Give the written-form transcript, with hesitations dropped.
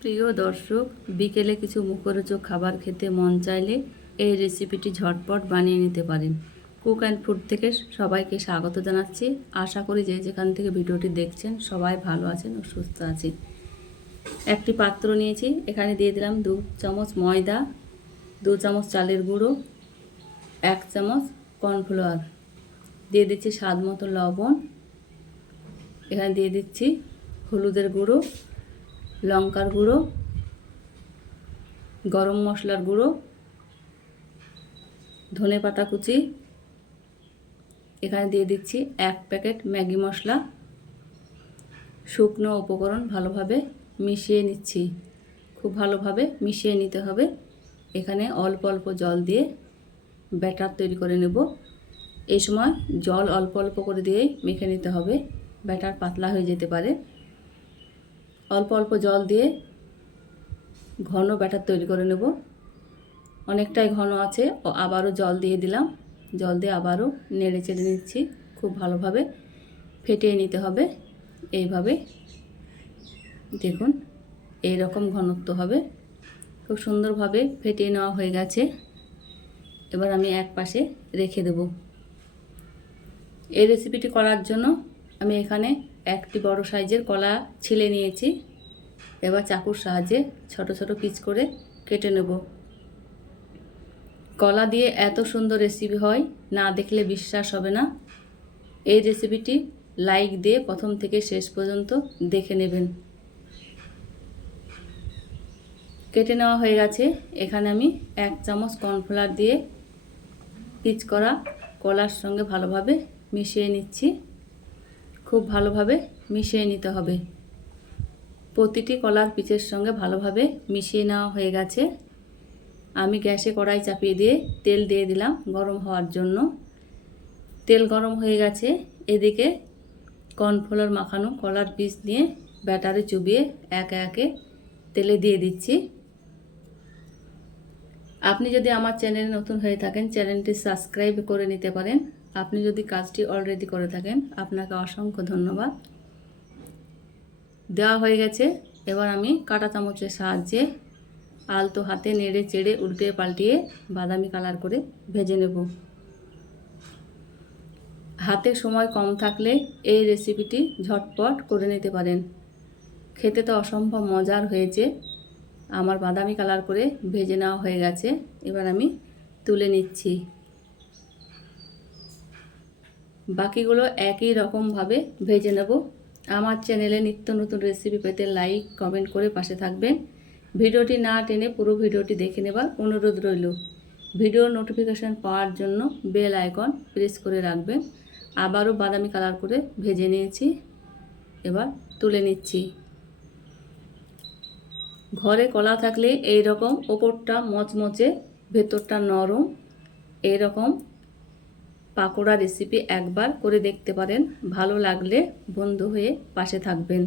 প্রিয় দর্শক, বিকেলে কিছু মুখরোচক খাবার খেতে মন চাইলে এই রেসিপিটি ঝটপট বানিয়ে নিতে পারেন। কুক অ্যান্ড ফুড থেকে সবাইকে স্বাগত জানাচ্ছি। আশা করি যে যেখান থেকে ভিডিওটি দেখছেন সবাই ভালো আছেন ও সুস্থ আছেন। একটি পাত্র নিয়েছি, এখানে দিয়ে দিলাম 2 চামচ ময়দা, 2 চামচ চালের গুঁড়ো, 1 চামচ কর্নফ্লাওয়ার, দিয়ে দিচ্ছি স্বাদ মতো লবণ, এখানে দিয়ে দিচ্ছি হলুদের গুঁড়ো, লঙ্কার গুঁড়ো, গরম মশলার গুঁড়ো, ধনেপাতা কুচি, এখানে দিয়ে দিচ্ছি 1 প্যাকেট ম্যাগি মশলা। শুকনো উপকরণ ভালোভাবে মিশিয়ে নিচ্ছি। খুব ভালোভাবে মিশিয়ে নিতে হবে। এখানে অল্প অল্প জল দিয়ে ব্যাটার তৈরি করে নেব। এই সময় জল অল্প অল্প করে দিয়েই মেখে নিতে হবে, ব্যাটার পাতলা হয়ে যেতে পারে। অল্প অল্প জল দিয়ে ঘন ব্যাটার তৈরি করে নেব। অনেকটাই ঘন আছে, আবারও জল দিয়ে দিলাম। জল দিয়ে আবারও নেড়ে চেড়ে নিচ্ছি। খুব ভালোভাবে ফেটিয়ে নিতে হবে। এইভাবে দেখুন, এই রকম ঘনত্ব হবে। খুব সুন্দরভাবে ফেটিয়ে নেওয়া হয়ে গেছে। এবার আমি এক পাশে রেখে দেব। এই রেসিপিটি করার জন্য আমি এখানে একটি বড় সাইজের কলা ছিলে নিয়েছি। এবার চাকুর সাহায্যে ছোট ছোট পিস করে কেটে নেব। কলা দিয়ে এত সুন্দর রেসিপি হয়, না দেখলে বিশ্বাস হবে না। এই রেসিপিটি লাইক দিয়ে প্রথম থেকে শেষ পর্যন্ত দেখে নেবেন। কেটে নেওয়া হয়ে গেছে। এখানে আমি 1 চামচ কর্নফ্লাওয়ার দিয়ে পিচ করা কলার সঙ্গে ভালোভাবে মিশিয়ে নিচ্ছি। খুব ভালোভাবে মিশিয়ে নিতে হবে। প্রতিটি কলার পিচের সঙ্গে ভালোভাবে মিশিয়ে নেওয়া হয়ে গেছে। আমি গ্যাসে কড়াই চাপিয়ে দিয়ে তেল দিয়ে দিলাম গরম হওয়ার জন্য। তেল গরম হয়ে গেছে। এদিকে কর্নফ্লাওয়ার মাখানো কলার পিস নিয়ে ব্যাটারে চুবিয়ে একে একে তেলে দিয়ে দিচ্ছি। আপনি যদি আমার চ্যানেলে নতুন হয়ে থাকেন, চ্যানেলটি সাবস্ক্রাইব করে নিতে পারেন। আপনি যদি কাজটি অলরেডি করে থাকেন, আপনাকে অসংখ্য ধন্যবাদ। দেওয়া হয়ে গেছে। এবার আমি কাঁটা চামচের সাহায্যে আলতো হাতে নেড়ে চেড়ে উল্টে পাল্টিয়ে বাদামি কালার করে ভেজে নেব। হাতে সময় কম থাকলে এই রেসিপিটি ঝটপট করে নিতে পারেন। খেতে তো অসম্ভব মজার হয়েছে। আমার বাদামি কালার করে ভেজে নেওয়া হয়ে গেছে। এবার আমি তুলে নিচ্ছি। বাকিগুলো একই রকমভাবে ভেজে নেব। আমার চ্যানেলে নিত্য নতুন রেসিপি পেতে লাইক কমেন্ট করে পাশে থাকবেন। ভিডিওটি না টেনে পুরো ভিডিওটি দেখে নেবার অনুরোধ রইল। ভিডিওর নোটিফিকেশান পাওয়ার জন্য বেল আইকন প্রেস করে রাখবেন। আবারও বাদামি কালার করে ভেজে নিয়েছি। এবার তুলে নিচ্ছি। ঘরে কলা থাকলে এই রকম ওপরটা মচমচে, ভেতরটা নরম, এই রকম পাকোড়া রেসিপি একবার করে দেখতে পারেন। ভালো লাগলে বন্ধু হয়ে পাশে থাকবেন।